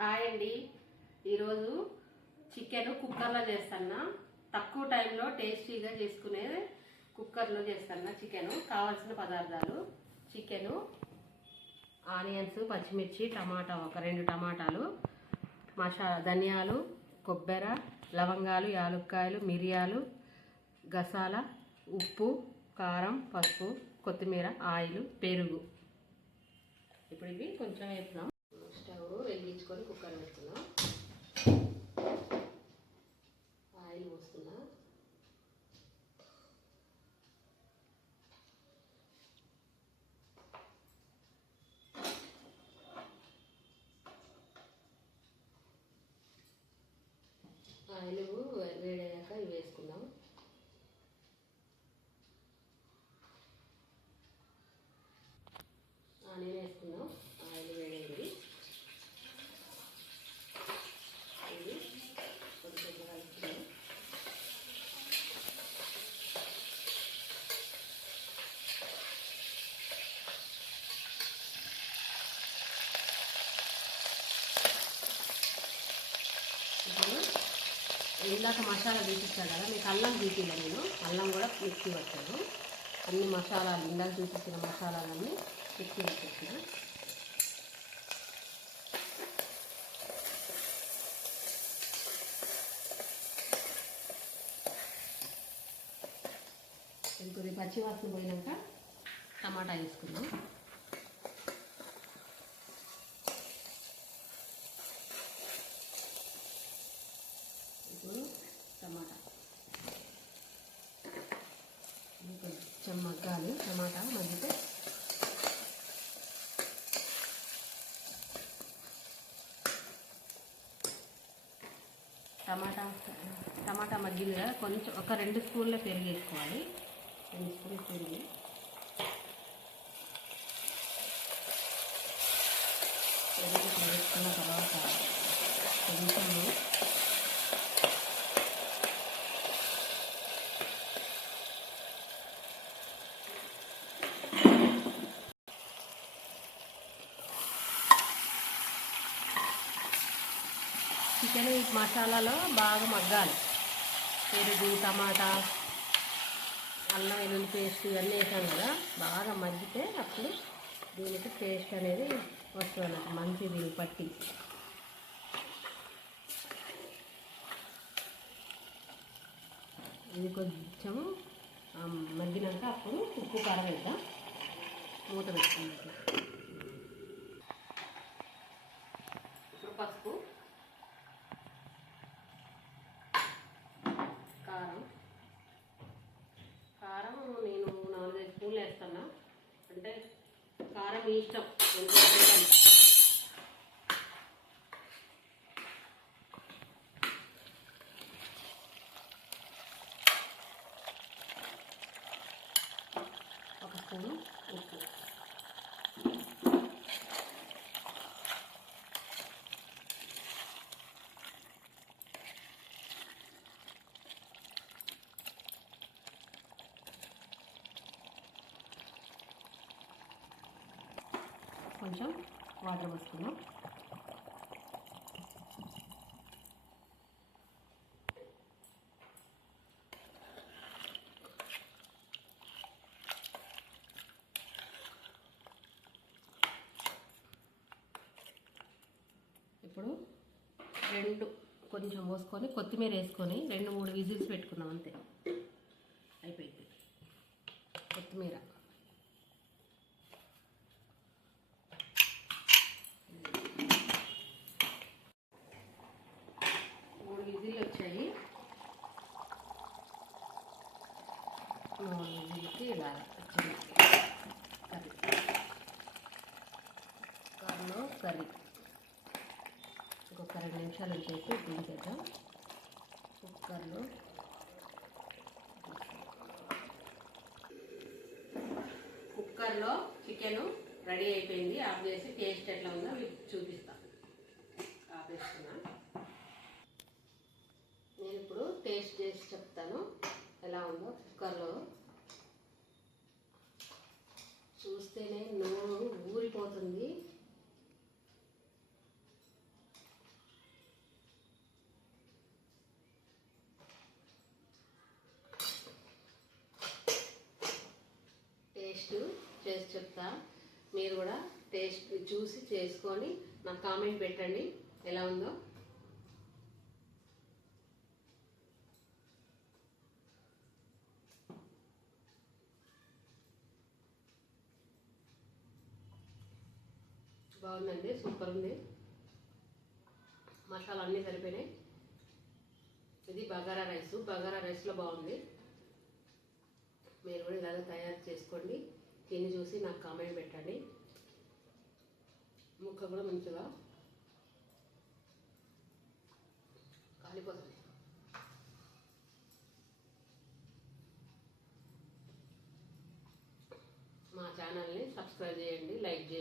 Hi అండి. ఈరోజు chicken కుక్కర్లో చేస్తున్నా. తక్కువ టైంలో టేస్టీగా చేసుకునే కుక్కర్లో చేస్తున్నా చికెన్. కావాల్సిన పదార్థాలు: చికెను, ఆనియన్స్, పచ్చిమిర్చి, టమాటా ఒక 2 టమాటాలు, ధనియాలు, కొబ్బరి, లవంగాలు, యాలుక్కాయలు, మిరియాలు, గసాల, ఉప్పు, కారం, పసుపు, కొత్తిమీర, ఆయిల్, పెరుగు. ఇప్పుడు ఇవి కొంచెం వేస్తున్నాం. స్టవ్ వెలిగించుకొని కుక్కర్ పెడుతున్నాం. ఆయిల్ పోస్తున్నా. ఆయిల్ వేడయ్యాక ఇవి వేసుకుందాం. ఆనియన్ వేసుకుందాం. ఆయిల్ వేడైంది. ఇది కొంచెం కలుపుకుందాం. ఇప్పుడు ఇందాక మసాలా చూపించాను కదా, మీకు అల్లం చూపించలే నేను. అల్లం కూడా మిక్సీ వచ్చాను. అన్ని మసాలాలు ఇందాక చూపించిన మసాలాలన్నీ మిక్సీ వచ్చేసిన. ఇంకొద్ది పచ్చివాసన పోయినాక టమాటా వేసుకుందాం. ఇప్పుడు టమాటా కొంచెం మగ్గాలి. టమాటా మగ్గితే టమాటా మగ్గింది కదా, కొంచెం ఒక 2 స్పూన్ల పెరుగు వేసుకోవాలి. 2 స్పూన్ల పెరుగు వేసుకున్న తర్వాత కొంచెము చికెన్ మసాలాలో బాగా మగ్గాలి. పెరుగు, టమాటా, అల్లం వెల్లుల్లి పేస్ట్ ఇవన్నీ వేసాం కదా, బాగా మగ్గితే అప్పుడు దీనికి టేస్ట్ అనేది వస్తుంది అన్నట్టు, మంచి దీనికి పట్టి. ఇది కొంచెం మగ్గినాక అప్పుడు ఉప్పు, కారం వేద్దాం. మూత పెట్టుకున్నట్టు. ఇప్పుడు పసుపు, కారం నేను 4-5 స్పూన్లు వేస్తున్నా. అంటే కారం మీ ఇష్టం. ఒక స్పూను ఉప్పు. కొంచెం వాటర్ పోసుకుందాం. ఇప్పుడు కొంచెం పోసుకొని కొత్తిమీర వేసుకొని 2-3 విజిల్స్ పెట్టుకున్నాం. అంతే, అయిపోయింది. కొత్తిమీర 3 విజిల్లు వచ్చాయి. 3 విజిల్కి ఇలా వచ్చింది కర్రీ. ఇంకొక 2 నిమిషాలు వచ్చేసి దించేద్దాం. కుక్కర్లో చికెను రెడీ అయిపోయింది. ఆఫ్ చేసి టేస్ట్ ఎట్లా ఉందో మీకు చూపిస్తాను. ఆపేస్తున్నా. నేను ఇప్పుడు టేస్ట్ చేసి చెప్తాను ఎలా ఉందో. కుక్కర్లో చూస్తేనే నోరు ఊరిపోతుంది. టేస్ట్ చేసి చెప్తా. మీరు కూడా టేస్ట్ చూసి చేసుకొని నాకు కామెంట్ పెట్టండి ఎలా ఉందో. బాగుందండి, సూపర్ ఉంది. మసాలా అన్నీ సరిపోయినాయి. ఇది బగారా రైస్. బగారా రైస్లో బాగుంది. మీరు కూడా ఇలాగ తయారు చేసుకోండి. తిని చూసి నాకు కామెంట్ పెట్టండి. ముక్క కూడా మంచిగా కాలిపోతుంది. మా ఛానల్ని సబ్స్క్రైబ్ చేయండి, లైక్ చేయండి.